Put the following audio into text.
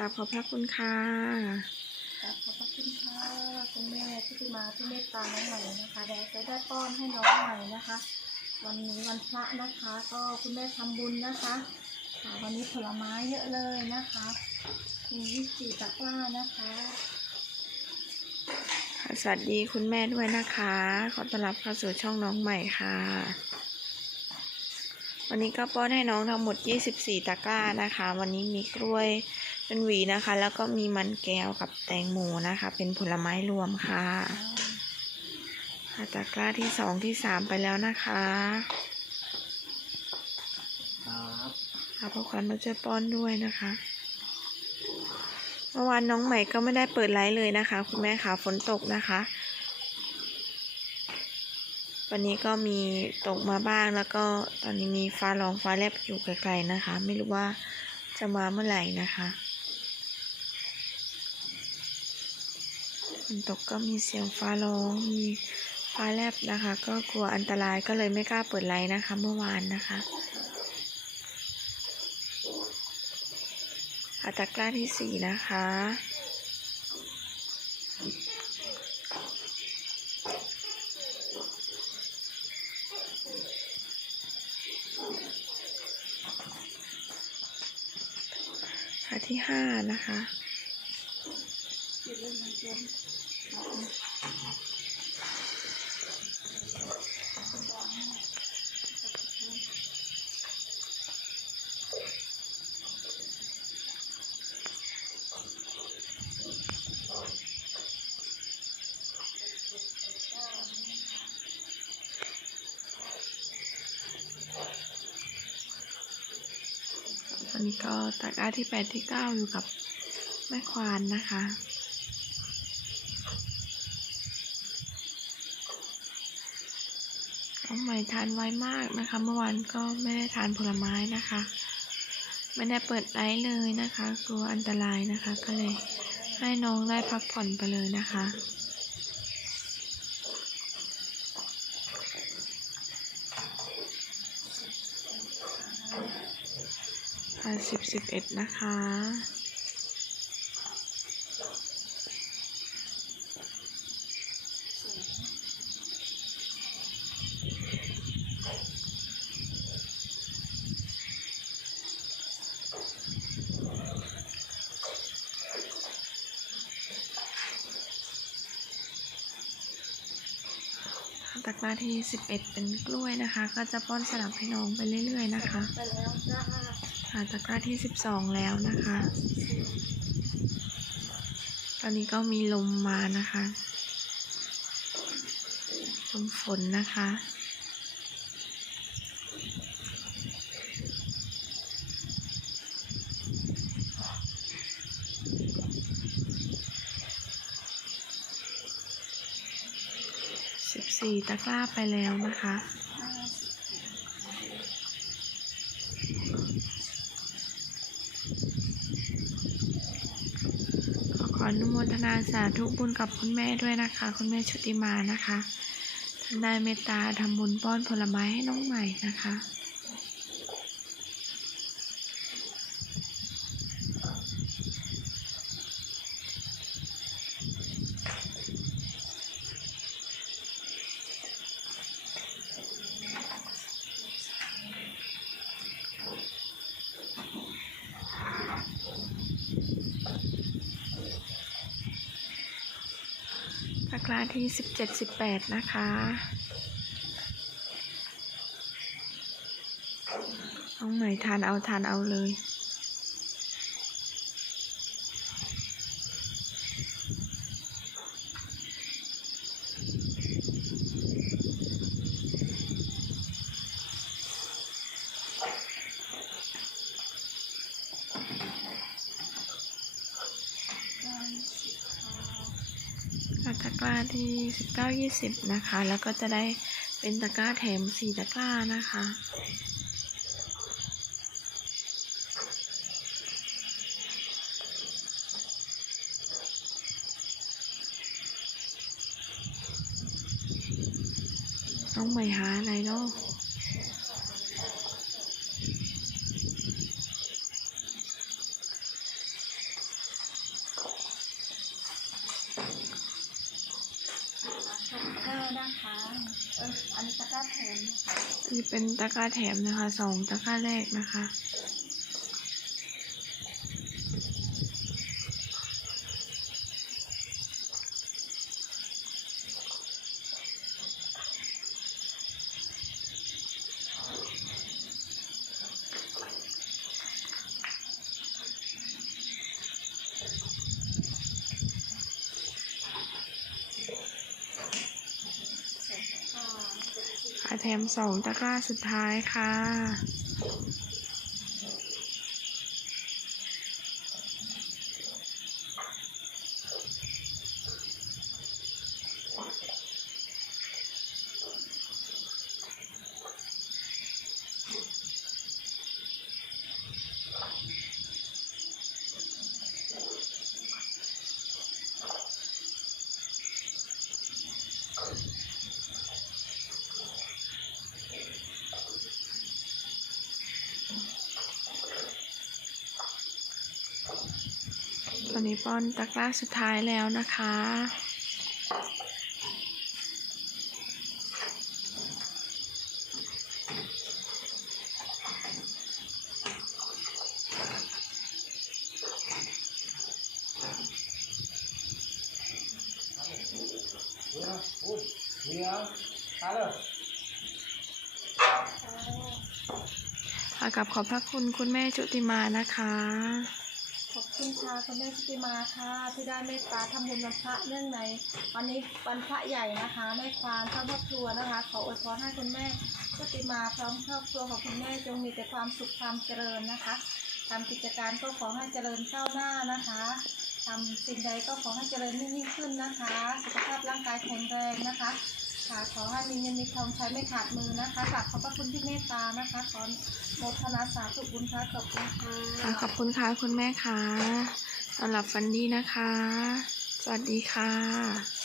กราบขอบพระคุณค่ะครับขอบพระคุณค่ะคุณแม่ที่ที่มาที่เมตตาน้องใหม่นะคะเดี๋ยวจะได้ป้อนให้น้องใหม่นะคะ วันนี้วันพระนะคะ ก็คุณแม่ทำบุญนะคะค่ะวันนี้ผลไม้เยอะเลยนะคะ มียี่สิบตะกร้านะคะค่ะสวัสดีคุณแม่ด้วยนะคะ ขอต้อนรับเข้าสู่ช่องน้องใหม่ค่ะ วันนี้ก็ป้อนให้น้องทั้งหมด 24 ตะกร้านะคะ วันนี้มีกล้วย เป็นหวีนะคะ แล้วก็มีมันแก้วกับแตงโมนะคะ เป็นผลไม้รวมค่ะค่ะตะกร้าที่สองที่สามไปแล้วนะคะครับค่ะพ่อขวัญมาช่วยป้อนด้วยนะคะ เมื่อวานน้องใหม่ก็ไม่ได้เปิดไลฟ์เลยนะคะ คุณแม่ค่ะฝนตกนะคะ วันนี้ก็มีตกมาบ้างแล้วก็ตอนนี้มีฟ้าร้องฟ้าแลบอยู่ไกลๆนะคะ ไม่รู้ว่าจะมาเมื่อไหร่นะคะ นตกก็มีเสียงฟ้าร้องมีฟ้าแลบนะคะ ก็กลัวอันตรายก็เลยไม่กล้าเปิดไลฟ์นะคะ เมื่อวานนะคะอัตรากร้าที่สี่นะคะที่ห้านะคะันนี้ก็ตะกร้าที่แปดที่เก้าอยู่กับแม่ควานนะคะ น้อง ใหม่ทานไวมากนะคะ เมื่อวานก็ไม่ได้ทานผลไม้นะคะ ไม่ได้เปิดไลฟ์เลยนะคะ กลัวอันตรายนะคะ ก็เลยให้น้องได้พักผ่อนไปเลยนะคะค่ะสิบสิบเอ็ดนะคะ ตะกร้าที่สิบเอ็ดเป็นกล้วยนะคะ ก็จะป้อนสลับให้น้องไปเรื่อยๆนะคะไปแล้วจ้าค่ะตักร้าที่สิบสองแล้วนะคะ ตอนนี้ก็มีลมมานะคะลมฝนนะคะ สี่ตะกร้าไปแล้วนะคะ ขอขออนุโมทนาสาธุบุญกับคุณแม่ด้วยนะคะ คุณแม่ชุติมานะคะท่านได้เมตตาทำบุญป้อนผลไม้ให้น้องใหม่นะคะ ตะกร้าที่สิบเจ็ดสิบแปดนะคะ น้องใหม่ทานเอาทานเอาเลย ที่สิบเก้ายี่สิบนะคะ แล้วก็จะได้เป็นตะกร้าแถมสี่ตะกร้านะคะน้องใหม่หาอะไรเนาะ นะคะเอออันนี้ตะกร้าแถมนะคะอันนี้เป็นตะกร้าแถมนะคะสองตะกร้าแรกนะคะ แถมสองตะกร้าสุดท้ายค่ะ อนนี้ป้อนตะกร้าสุดท้ายแล้วนะคะค่ะกับขอบพระคุณคุณแม่จุติมานะคะ ขอบคุณค่ะคุณแม่ชุติมาค่ะที่ได้เมตตาทำบุญวันพระเนื่องในวันนี้วันพระใหญ่นะคะแม่ควานพร้อมครอบครัวนะคะ ขออวยพรให้คุณแม่ชุติมาพร้อมครอบครัวของคุณแม่จงมีแต่ความสุขความเจริญนะคะทำกิจการก็ขอให้เจริญก้าวหน้านะคะทำสิ่งใดก็ขอให้เจริญยิ่งขึ้นนะคะ สุขภาพร่างกายแข็งแรงนะคะ ค่ะขอให้มีเงินมีทองใช้ไม่ขาดมือนะคะกราบขอบพระคุณที่เมตตานะคะ ขอโมทนาสาธุบุญค่ะขอบคุณค่ะ ค่ะขอบคุณค่ะคุณแม่ค่ะสำหรับฟันดี้นะคะ สวัสดีค่ะ